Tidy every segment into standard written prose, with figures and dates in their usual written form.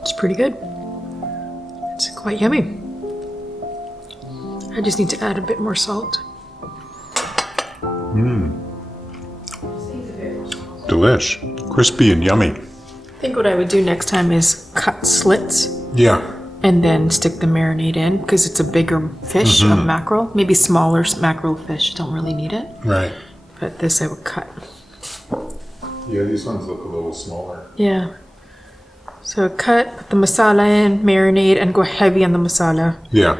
It's pretty good. It's quite yummy. I just need to add a bit more salt. Delish. Crispy and yummy. I think what I would do next time is cut slits. Yeah. And then stick the marinade in because it's a bigger fish, a mackerel. Maybe smaller mackerel fish don't really need it. Right. But this I would cut. Yeah, these ones look a little smaller. Yeah. So cut, put the masala in, marinate, and go heavy on the masala. Yeah.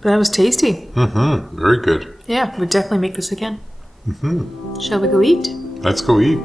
But that was tasty. Very good. Yeah, we'd definitely make this again. Shall we go eat? Let's go eat.